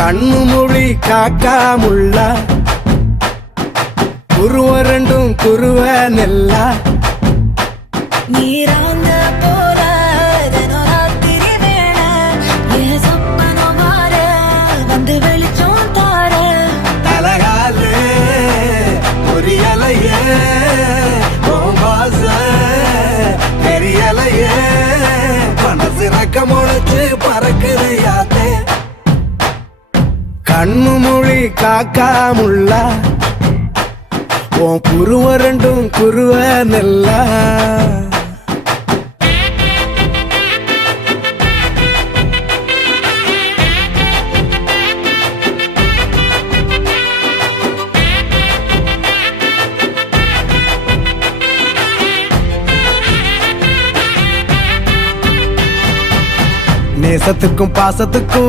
கண்ணு மொழி காக்காமுள்ள குருவ ரெண்டும் குருவ நெல்லா நீராங்க போல ராத்திரி வேண என் சொப்பனம் மாற வந்து வெளிச்சம் தார தலகாலே பொரியலையே வாச பெரியலையே மனசு ரக்க முளைச்சு பறக்குது யாத்தே கண்ணு மொழி காக்காமுள்ள உன் குருவ ரெண்டும் குருவ நெல்லா நேசத்துக்கும் பாசத்துக்கும்